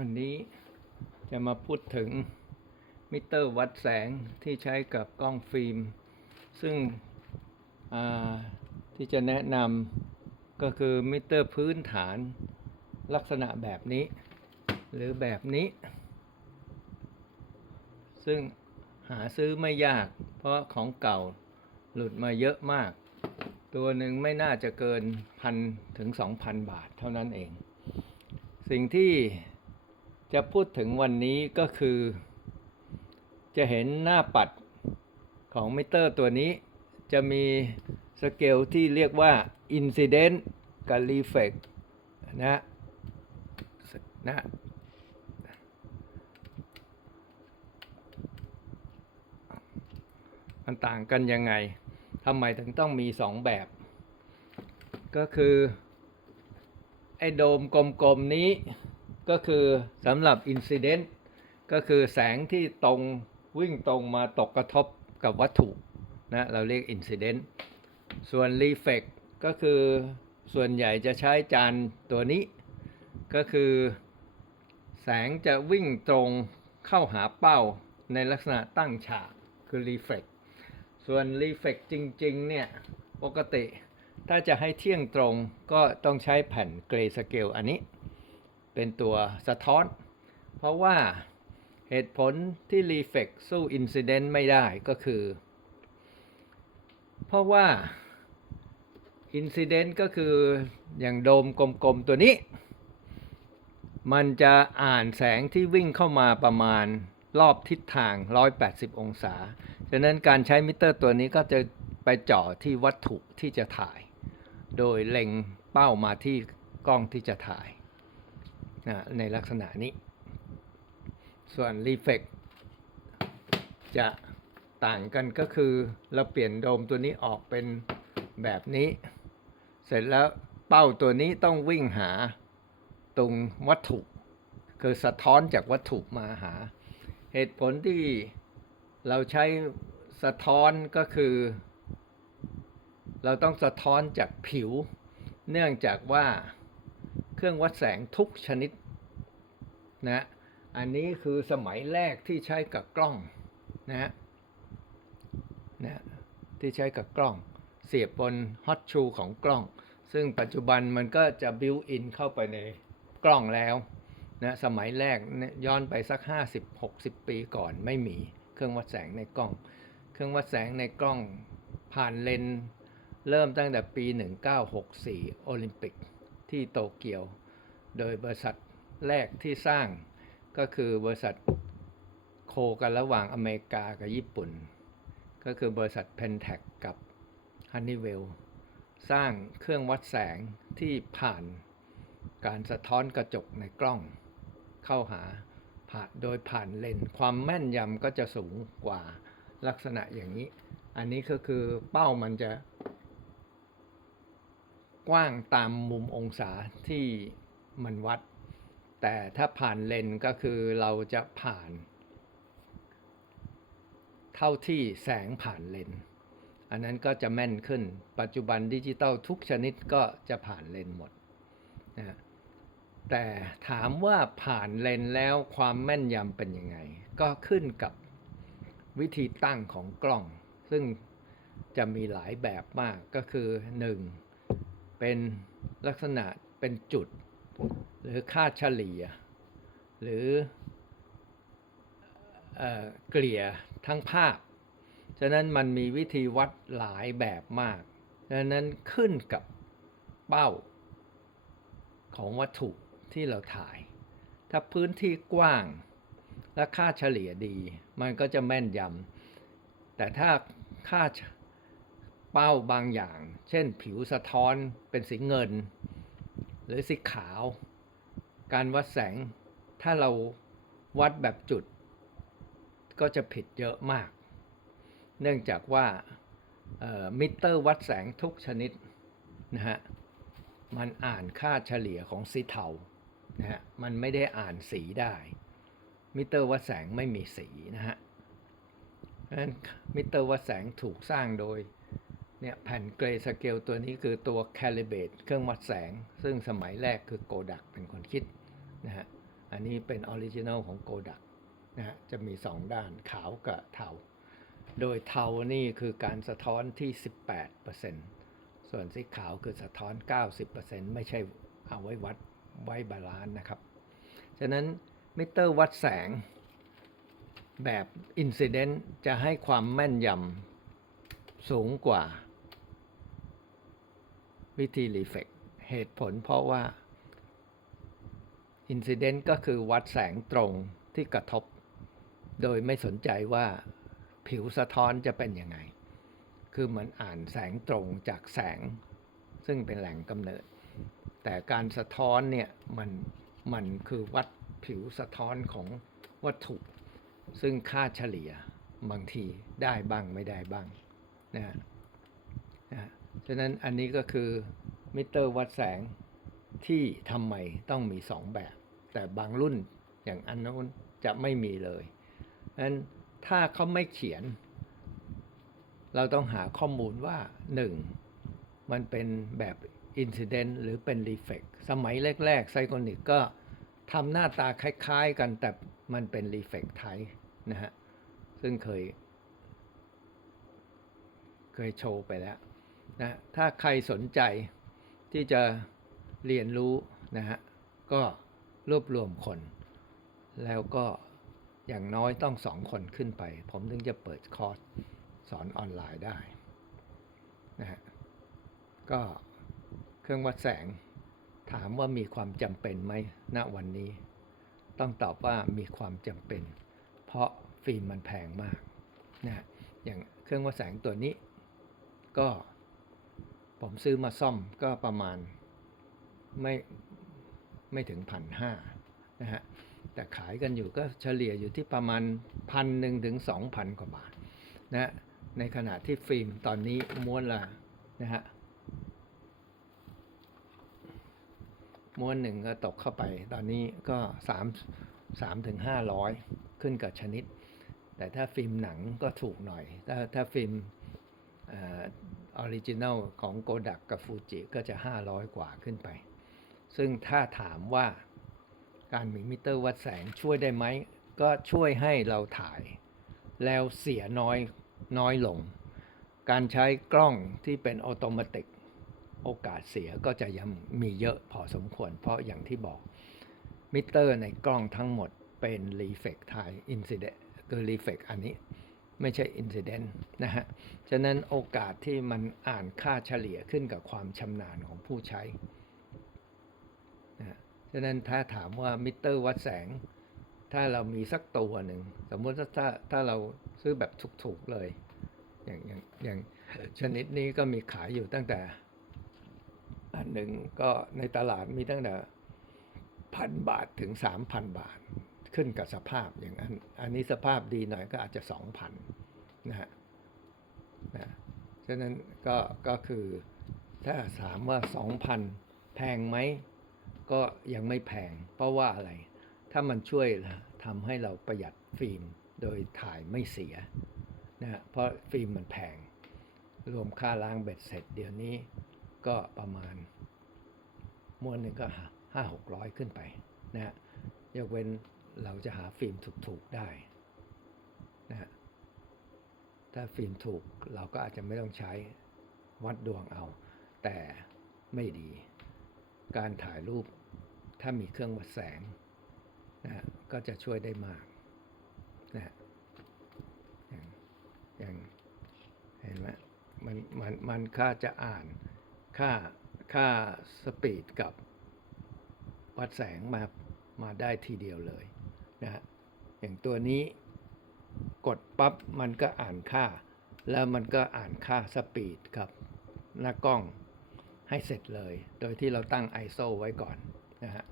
วันนี้จะมาพูดถึงมิเตอร์วัดแสงที่ใช้กับกล้องฟิล์ม ซึ่งที่จะแนะนำก็คือมิเตอร์พื้นฐานลักษณะแบบนี้ หรือแบบนี้ ซึ่งหาซื้อไม่ยาก เพราะของเก่าหลุดมาเยอะมาก ตัวหนึ่งไม่น่าจะเกินพันถึงสองพันบาทเท่านั้นเอง สิ่งที่ จะพูดถึงวันนี้ก็คือ จะเห็นหน้าปัดของมิเตอร์ตัวนี้ จะมีสเกลที่เรียกว่า Incident กับ Reflect นะนะมันต่างกันยังไงทำไมถึงต้องมีสองแบบ ก็คือ ไอ้โดมกลมๆนี้ ก็คือสำหรับ Incident ก็คือแสงที่ตรงวิ่งตรงมาตกกระทบกับวัตถุนะเราเรียก Incident ส่วน Reflect ก็คือส่วนใหญ่จะใช้จานตัวนี้ ก็คือแสงจะวิ่งตรงเข้าหาเป้าในลักษณะตั้งฉากคือ Reflect ส่วน Reflect จริงๆเนี่ยปกติถ้าจะให้เที่ยงตรงก็ต้องใช้แผ่นเกรสเกลอันนี้ เป็นตัวสะท้อน เพราะว่าเหตุผลที่ Reflect สู้ Incident ไม่ได้ก็คือ เพราะว่า Incident ก็คืออย่างโดมกลมๆตัวนี้ มันจะอ่านแสงที่วิ่งเข้ามาประมาณรอบทิศทาง 180 องศา ฉะนั้นการใช้มิเตอร์ตัวนี้ก็จะไปเจาะที่วัตถุที่จะถ่าย โดยเล็งเป้ามาที่กล้องที่จะถ่าย นะในลักษณะนี้ ส่วน r e f l e x จะต่างกันก็คือเราเปลี่ยนโดมตัวนี้ออกเป็นแบบนี้ เสร็จแล้วเป้าตัวนี้ต้องวิ่งหาตรงวัตถุ คือสะท้อนจากวัตถุมาหา เหตุผลที่เราใช้สะท้อนก็คือ เราต้องสะท้อนจากผิว เนื่องจากว่า เครื่องวัดแสงทุกชนิดนะอันนี้คือสมัยแรกที่ใช้กับกล้องนะนะที่ใช้กับกล้อง เสียบบนฮอตชูของกล้อง ซึ่งปัจจุบันมันก็จะบิวอินเข้าไปในกล้องแล้วนะสมัยแรกย้อนไปสัก 50-60 ปีก่อนไม่มีเครื่องวัดแสงในกล้อง เครื่องวัดแสงในกล้องผ่านเลนเริ่มตั้งแต่ปี 1964 โอลิมปิก ที่โตเกียว โดยบริษัทแรกที่สร้างก็คือบริษัทโคกันระหว่างอเมริกากับญี่ปุ่น ก็คือบริษัท Pentax กับ Honeywell สร้างเครื่องวัดแสงที่ผ่านการสะท้อนกระจกในกล้อง เข้าหาผ่านโดยผ่านเลนความแม่นยำก็จะสูงกว่าลักษณะอย่างนี้ อันนี้ก็คือเป้ามันจะ กว้างตามมุมองศาที่มันวัด แต่ถ้าผ่านเลนก็คือเราจะผ่าน เท่าที่แสงผ่านเลน อันนั้นก็จะแม่นขึ้น ปัจจุบันดิจิตอลทุกชนิดก็จะผ่านเลนหมดนะแต่ถามว่าผ่านเลนแล้วความแม่นยำเป็นยังไง ก็ขึ้นกับวิธีตั้งของกล้อง ซึ่งจะมีหลายแบบมากก็คือ 1. เป็นลักษณะเป็นจุด หรือค่าเฉลี่ย หรือเกลี่ยทั้งภาพ ฉะนั้นมันมีวิธีวัดหลายแบบมากดังนั้นขึ้นกับเป้าของวัตถุที่เราถ่าย ถ้าพื้นที่กว้างและค่าเฉลี่ยดี มันก็จะแม่นยำแต่ถ้าค่า เป้าบางอย่าง เช่นผิวสะท้อนเป็นสีเงิน หรือสีขาว การวัดแสงถ้าเราวัดแบบจุด ก็จะผิดเยอะมาก เนื่องจากว่ามิเตอร์วัดแสงทุกชนิดนะฮะมันอ่านค่าเฉลี่ยของสีเทานะฮะมันไม่ได้อ่านสีได้ มิเตอร์วัดแสงไม่มีสีนะฮะมิเตอร์วัดแสงถูกสร้างโดย เนี่ยแผ่นเกรสเกลตัวนี้คือตัว Calibrate เครื่องวัดแสง ซึ่งสมัยแรกคือโกดักเป็นคนคิดนะฮะ อันนี้เป็นออริจินัลของโกดักนะฮะ จะมีสองด้านขาวกับเทา โดยเทานี่คือการสะท้อนที่ 18%ส่วนสีขาวคือสะท้อน 90%ไม่ใช่เอาไว้วัดไว้บาลานซ์นะครับ ฉะนั้นมิเตอร์วัดแสงแบบอินซิเดนต์จะให้ความแม่นยำสูงกว่า วิธีรีเฟกเหตุผลเพราะว่าอินซิเดนต์ก็คือวัดแสงตรงที่กระทบ โดยไม่สนใจว่าผิวสะท้อนจะเป็นยังไง คือมันอ่านแสงตรงจากแสง ซึ่งเป็นแหล่งกำเนิด แต่การสะท้อนเนี่ยมันมันคือวัดผิวสะท้อนของวัตถุ ซึ่งค่าเฉลี่ยบางทีได้บ้างไม่ได้บ้างนะฮะนะฮะ ฉะนั้นอันนี้ก็คือมิเตอร์วัดแสงที่ทำไมต้องมีสองแบบ แต่บางรุ่นอย่างอันนู้นจะไม่มีเลยนั้นถ้าเขาไม่เขียน เราต้องหาข้อมูลว่าหนึ่งมันเป็นแบบอินซิเดนต์หรือเป็นรีเฟกสมัยแรกๆไซโคนิกก็ทำหน้าตาคล้ายๆกันแต่มันเป็นรีเฟกไทนะฮะ ซึ่งเคย เคยโชว์ไปแล้ว นะถ้าใครสนใจที่จะเรียนรู้นะฮะก็รวบรวมคน แล้วก็อย่างน้อยต้องสองคนขึ้นไป ผมถึงจะเปิดคอร์สสอนออนไลน์ได้นะฮะก็เครื่องวัดแสงถามว่ามีความจำเป็นไหมณวันนี้ ต้องตอบว่ามีความจำเป็น เพราะฟิล์มมันแพงมากนะฮะอย่างเครื่องวัดแสงตัวนี้ก็ ผมซื้อมาซ่อมก็ประมาณไม่ไม่ถึงพันห้านะฮะ แต่ขายกันอยู่ก็เฉลี่ยอยู่ที่ประมาณพันหนึ่งถึงสองพันกว่าบาทนะฮะในขณะที่ฟิล์มตอนนี้ม้วนละนะฮะ ม้วนหนึ่งก็ตกเข้าไป ตอนนี้ก็สามสามถึงห้าร้อยขึ้นกับชนิด แต่ถ้าฟิล์มหนังก็ถูกหน่อย ถ้าถ้าฟิล์ม ออริจินัลของโกดักกับฟูจิก็จะ 500 กว่าขึ้นไป ซึ่งถ้าถามว่าการมีมิเตอร์วัดแสงช่วยได้ไหม ก็ช่วยให้เราถ่าย แล้วเสียน้อยน้อยลง การใช้กล้องที่เป็นออโตเมติกโอกาสเสียก็จะยังมีเยอะพอสมควร เพราะอย่างที่บอกมิเตอร์ในกล้องทั้งหมดเป็นรีเฟกไทอินซิเดนคือรีเฟกอันนี้ ไม่ใช่อินซิเดนต์นะฮะ ฉะนั้นโอกาสที่มันอ่านค่าเฉลี่ยขึ้นกับความชำนาญของผู้ใช้นะฮะฉะนั้นถ้าถามว่ามิเตอร์วัดแสง ถ้าเรามีสักตัวหนึ่ง สมมติถ้าถ้าเราซื้อแบบถูกๆเลย อย่างอย่างอย่างชนิดนี้ก็มีขายอยู่ตั้งแต่ อันหนึ่งก็ในตลาดมีตั้งแต่พันบาทถึงสามพันบาท ขึ้นกับสภาพอย่างอันอันนี้สภาพดีหน่อยก็อาจจะสองพันนะฮะนะฉะนั้นก็ก็คือถ้าถามว่าสองพันแพงไหมก็ยังไม่แพง เพราะว่าอะไร ถ้ามันช่วยทำให้เราประหยัดฟิล์มโดยถ่ายไม่เสียนะฮะเพราะฟิล์มมันแพง รวมค่าล้างเบ็ดเสร็จเดี๋ยวนี้ก็ประมาณมวนหนึ่งก็ห้าหกร้อยขึ้นไปนะฮะยกเว้น เราจะหาฟิล์มถูกๆได้นะฮะถ้าฟิล์มถูกเราก็อาจจะไม่ต้องใช้วัดดวงเอา แต่ไม่ดี การถ่ายรูปถ้ามีเครื่องวัดแสงนะฮะก็จะช่วยได้มากนะฮะอย่างอย่างเห็นไหมมันมันมันค่าจะอ่านค่าค่าสปีดกับวัดแสงมามาได้ทีเดียวเลย นะ อย่างตัวนี้กดปั๊บมันก็อ่านค่า แล้วมันก็อ่านค่าสปีดครับ หน้ากล้องให้เสร็จเลย โดยที่เราตั้ง ISO ไว้ก่อนนะฮะ